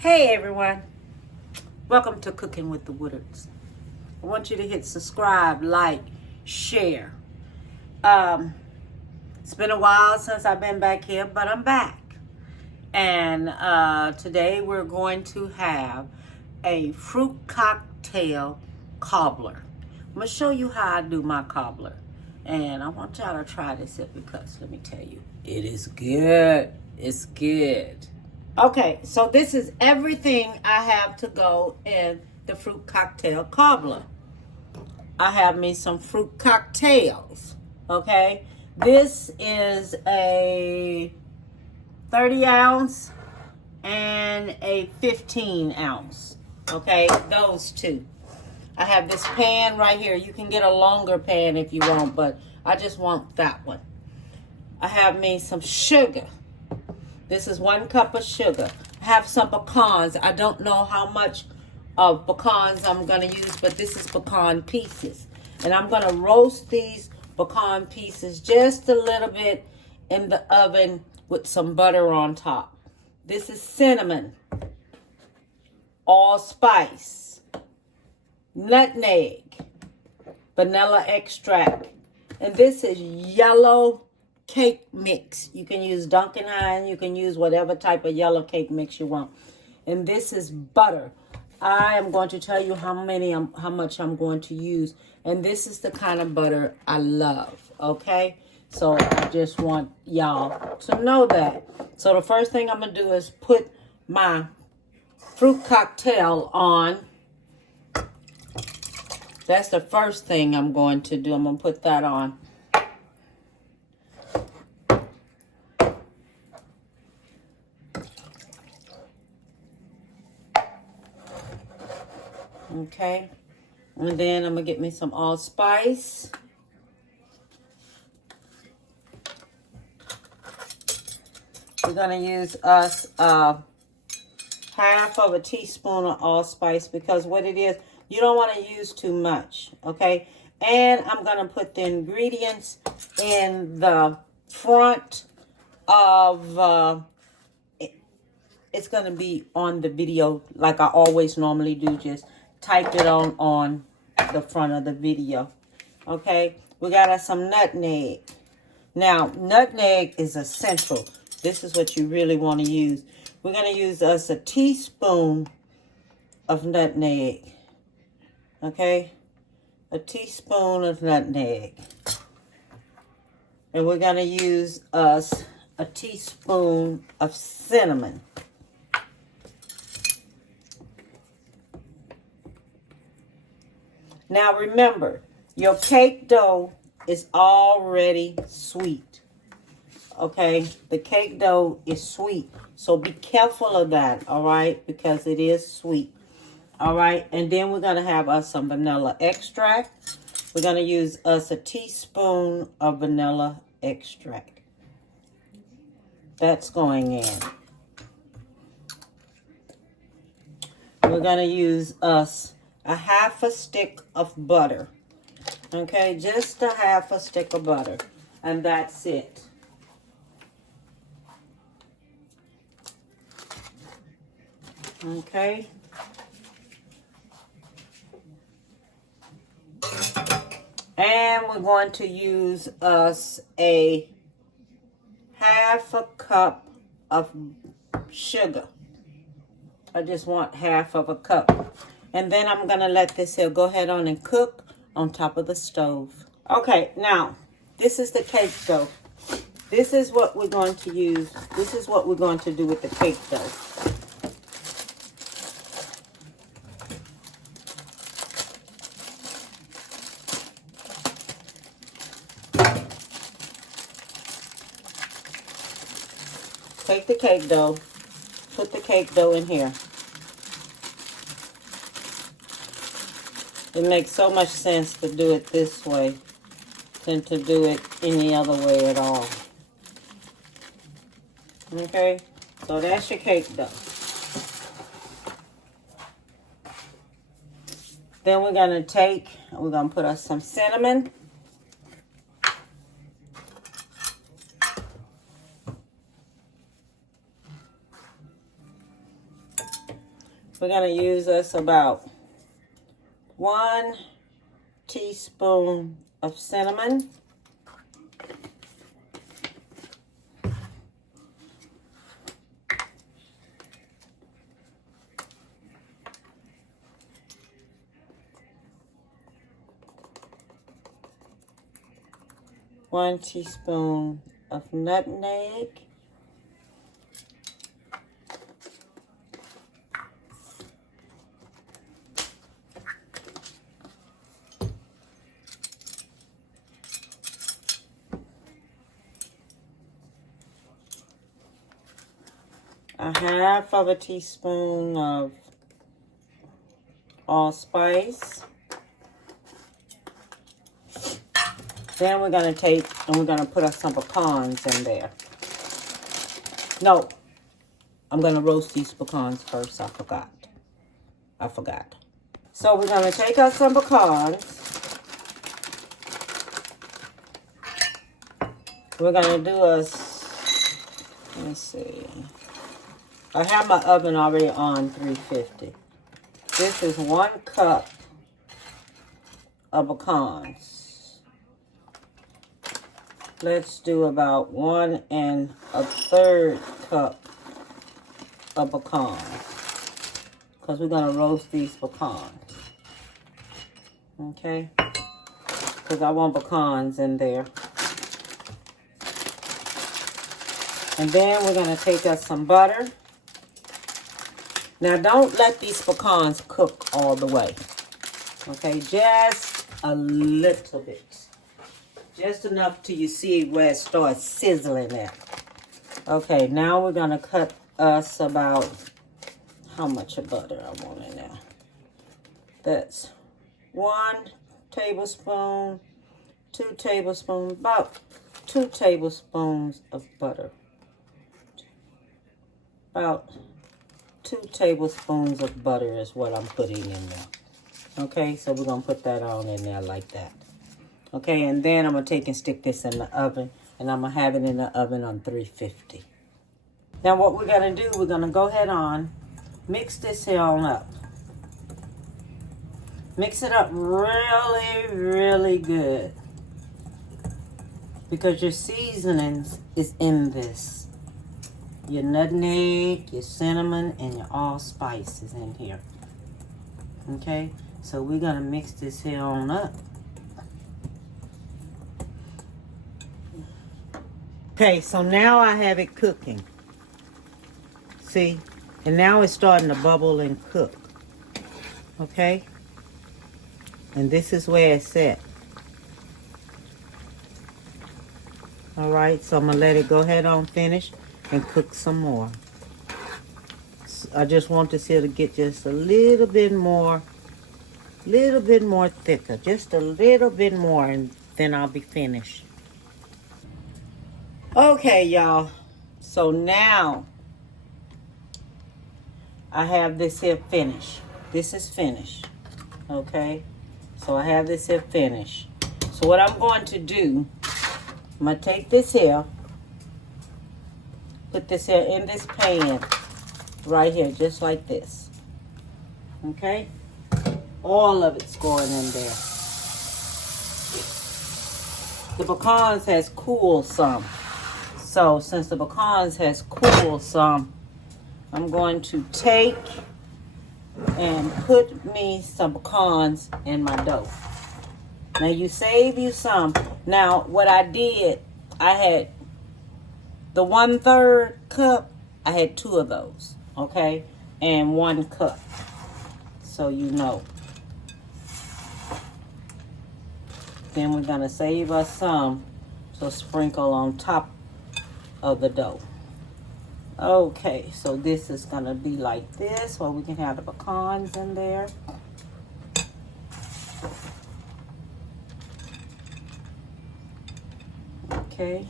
Hey everyone, welcome to Cooking with the Woodards. I want you to hit subscribe, like, share. It's been a while since I've been back here, but I'm back. And today we're going to have a fruit cocktail cobbler. I'm going to show you how I do my cobbler. And I want y'all to try this because let me tell you, it is good. It's good. Okay, so this is everything I have to go in the fruit cocktail cobbler. I have me some fruit cocktails, okay? This is a 30 ounce and a 15 ounce, okay? Those two. I have this pan right here. You can get a longer pan if you want, but I just want that one. I have me some sugar. This is 1 cup of sugar. I have some pecans. I don't know how much of pecans I'm going to use, but this is pecan pieces. And I'm going to roast these pecan pieces just a little bit in the oven with some butter on top. This is cinnamon, allspice, nutmeg, vanilla extract. And this is yellow cake mix. You can use Dunkin' Hines. You can use whatever type of yellow cake mix you want. And this is butter. I am going to tell you how much I'm going to use. And this is the kind of butter I love. Okay? So I just want y'all to know that. So the first thing I'm going to do is put my fruit cocktail on. That's the first thing I'm going to do. I'm going to put that on. Okay, and then I'm gonna get me some allspice. We're gonna use us half of a teaspoon of allspice because what it is, you don't want to use too much, okay? And I'm gonna put the ingredients in the front of it's gonna be on the video like I always normally do. Just type it on the front of the video. Okay, we got us some nutmeg. Now, nutmeg is essential. This is what you really want to use. We're going to use us a teaspoon of nutmeg. Okay, a teaspoon of nutmeg. And we're going to use us a teaspoon of cinnamon. Now remember, your cake dough is already sweet. Okay, the cake dough is sweet. So be careful of that, all right? Because it is sweet. All right, and then we're going to have us some vanilla extract. We're going to use us a teaspoon of vanilla extract. That's going in. We're going to use us a half a stick of butter. Okay, just a half a stick of butter. And that's it. Okay. And we're going to use us a half a cup of sugar. I just want half of a cup. And then I'm going to let this here go ahead on and cook on top of the stove. Okay, now, this is the cake dough. This is what we're going to use. This is what we're going to do with the cake dough. Take the cake dough. Put the cake dough in here. It makes so much sense to do it this way than to do it any other way at all. Okay, so that's your cake dough. Then we're going to put us some cinnamon. We're gonna use us about 1 teaspoon of cinnamon. One teaspoon of nutmeg. A half of a teaspoon of allspice. Then we're going to take and we're going to put us some pecans in there. No, I'm going to roast these pecans first. I forgot. So we're going to take out some pecans. We're going to do let's see. I have my oven already on 350. This is 1 cup of pecans. Let's do about 1 1/3 cup of pecans, because we're going to roast these pecans. Okay? Because I want pecans in there. And then we're going to take us some butter. Now, don't let these pecans cook all the way. Okay? Just a little bit. Just enough till you see where it starts sizzling at. Okay, now we're going to cut us about, how much of butter I want in there. That's 1 tablespoon, 2 tablespoons, about 2 tablespoons of butter. About 2 tablespoons of butter is what I'm putting in there. Okay, so we're going to put that on in there like that. Okay, and then I'm going to take and stick this in the oven, and I'm going to have it in the oven on 350. Now what we're going to do, we're going to go ahead on, mix this here on up. Mix it up really, really good, because your seasonings is in this. Your nutmeg, your cinnamon, and your allspice is in here. Okay, so we're going to mix this here on up. Okay, so now I have it cooking. See? And now it's starting to bubble and cook. Okay? And this is where it's at. Alright, so I'm going to let it go ahead on finish and cook some more. I just want this here to get just a little bit more thicker. Just a little bit more, and then I'll be finished. Okay, y'all. So now I have this here finished. This is finished. Okay? So I have this here finished. So what I'm going to do, I'm going to take this here, put this here in this pan right here, just like this. Okay? All of it's going in there. The pecans has cooled some. So since the pecans has cooled some, I'm going to take and put me some pecans in my dough. Now you save you some. Now what I did, I had the 1/3 cup, I had 2 of those, okay? And 1 cup, so you know. Then we're gonna save us some to sprinkle on top of the dough. Okay, so this is gonna be like this, so we can have the pecans in there. Okay.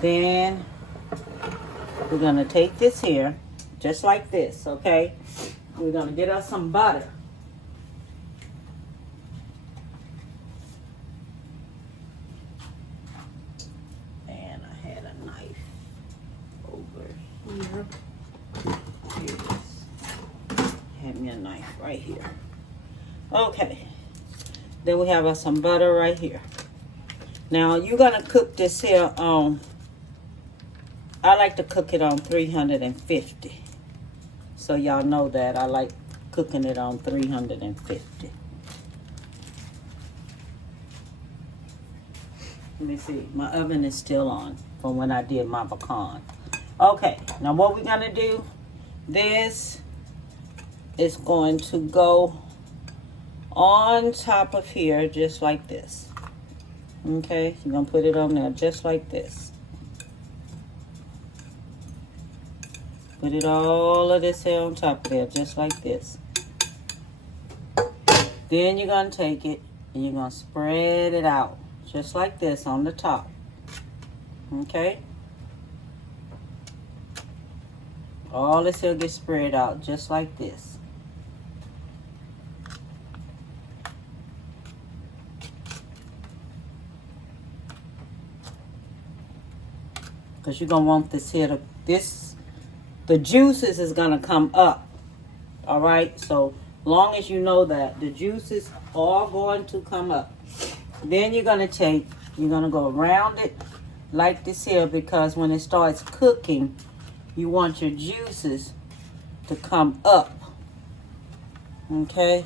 Then we're gonna take this here, just like this, okay? We're gonna get us some butter. here. Here it is. Have me a knife right here. Okay. Then we have some butter right here. Now you're gonna cook this here on, I like to cook it on 350. So y'all know that I like cooking it on 350. Let me see, my oven is still on from when I did my pecan. Okay, now what we're gonna do, this is going to go on top of here just like this. Okay, you're gonna put it on there just like this. Put it all of this here on top of there just like this. Then you're gonna take it and you're gonna spread it out just like this on the top. Okay, all this here gets spread out just like this. Because you're gonna want this here to, the juices is gonna come up. All right, so long as you know that the juices are going to come up, then you're gonna go around it like this here, because when it starts cooking, you want your juices to come up. Okay,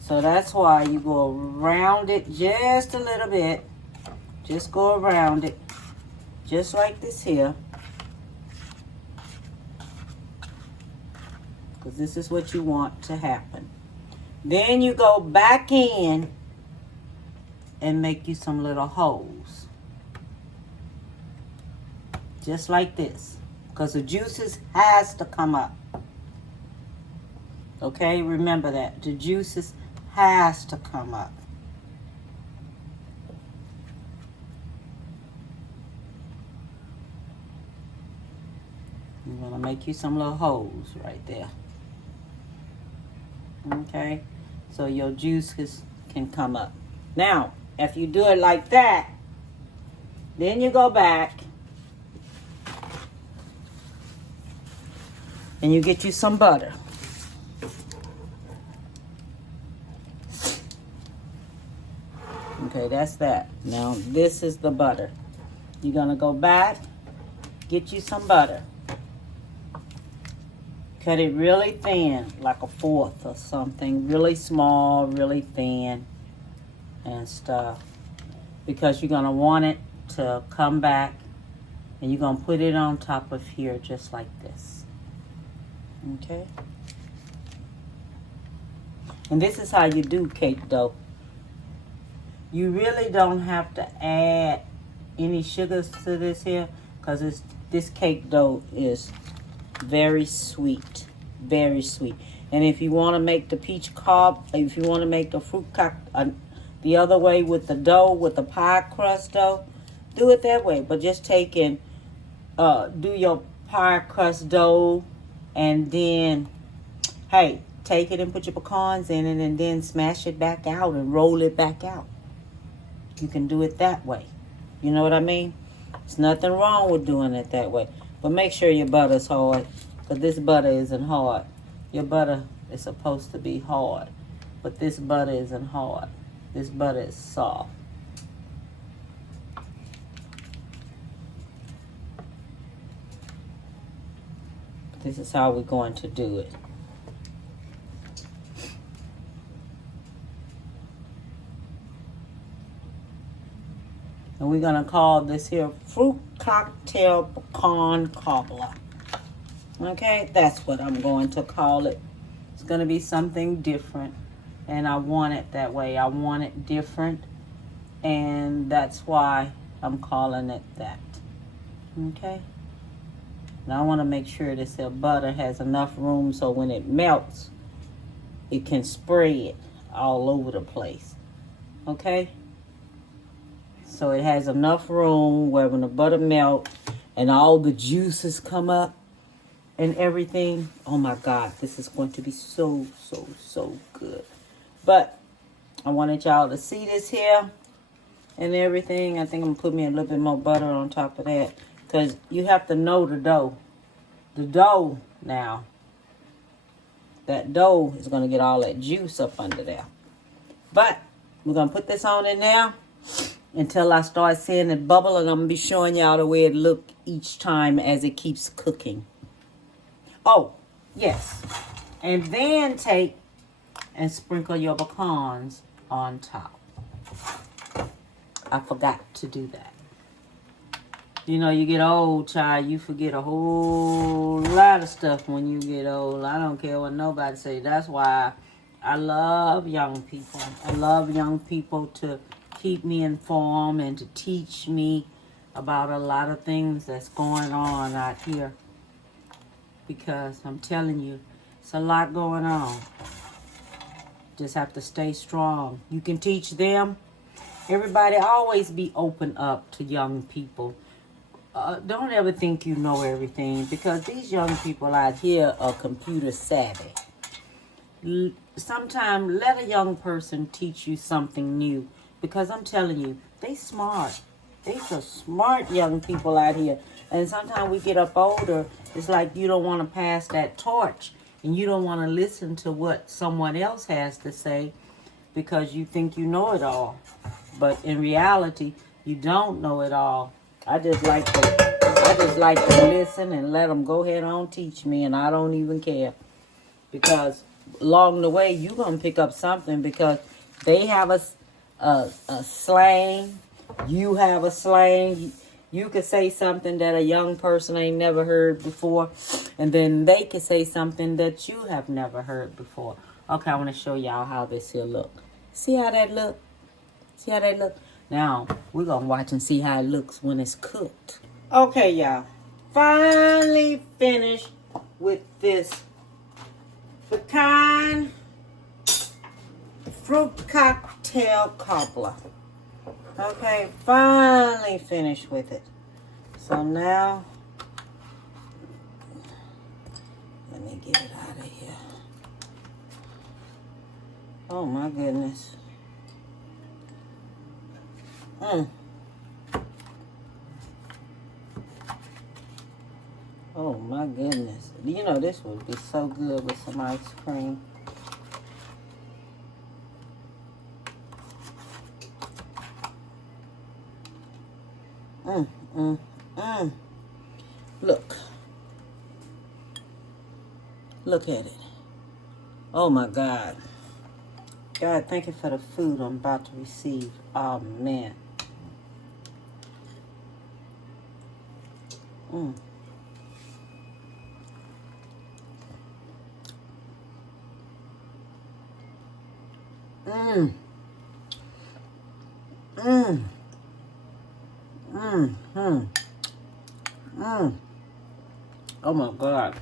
so that's why you go around it just a little bit. Just go around it just like this here, because this is what you want to happen. Then you go back in and make you some little holes just like this, because the juices has to come up. Okay, remember that the juices has to come up. I'm gonna make you some little holes right there. Okay, so your juices can come up. Now, if you do it like that, then you go back and you get you some butter. Okay, that's that. Now, this is the butter. You're gonna go back, get you some butter. Cut it really thin, like a fourth or something. Really small, really thin and stuff. Because you're going to want it to come back. And you're going to put it on top of here just like this. Okay? And this is how you do cake dough. You really don't have to add any sugars to this here. Because this cake dough is very sweet, very sweet. And if you want to make the peach cob, if you want to make the fruit the other way with the dough, with the pie crust dough, do it that way. But just take and do your pie crust dough, and then, hey, take it and put your pecans in it, and then smash it back out and roll it back out. You can do it that way. You know what I mean? There's nothing wrong with doing it that way. But make sure your butter's hard, because this butter isn't hard. Your butter is supposed to be hard, but this butter isn't hard. This butter is soft. This is how we're going to do it. And we're going to call this here fruit cocktail pecan cobbler. Okay, that's what I'm going to call it. It's going to be something different. And I want it that way. I want it different. And that's why I'm calling it that. Okay. Now I want to make sure this here butter has enough room so when it melts, it can spread all over the place. Okay. So it has enough room where when the butter melts and all the juices come up and everything, oh my God, this is going to be so, so, so good. But I wanted y'all to see this here and everything. I think I'm going to put me a little bit more butter on top of that, because you have to know the dough. the dough now. That dough is going to get all that juice up under there. But we're going to put this on in there until I start seeing it bubble. And I'm going to be showing y'all the way it look each time as it keeps cooking. Oh, yes. And then take and sprinkle your pecans on top. I forgot to do that. You know, you get old, child, you forget a whole lot of stuff when you get old. I don't care what nobody say. That's why I love young people. I love young people to keep me informed and to teach me about a lot of things that's going on out here. Because I'm telling you, it's a lot going on. Just have to stay strong. You can teach them. Everybody always be open up to young people. Don't ever think you know everything, because these young people out here are computer savvy. Sometimes let a young person teach you something new, because I'm telling you, they smart. These are smart young people out here. And sometimes we get up older, it's like you don't want to pass that torch, and you don't want to listen to what someone else has to say because you think you know it all. But in reality, you don't know it all. I just like to listen and let them go ahead on teach me, and I don't even care. Because along the way, you're going to pick up something, because they have a slang. You have a slang. You could say something that a young person ain't never heard before, and then they could say something that you have never heard before. Okay, I want to show y'all how this here look. See how that look? See how that look? Now, we're going to watch and see how it looks when it's cooked. Okay, y'all. Finally finished with this pecan fruit cocktail cobbler. Okay, finally finished with it. So now, let me get it out of here. Oh my goodness. Oh my goodness. You know, this would be so good with some ice cream. Look. Look at it. Oh my God. God, thank you for the food I'm about to receive. Oh man. Oh my God.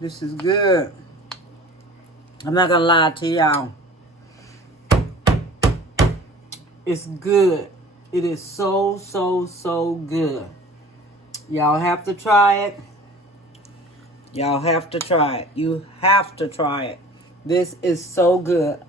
This is good. I'm not gonna lie to y'all. It's good. It is so, so, so good. Y'all have to try it. Y'all have to try it. You have to try it. This is so good.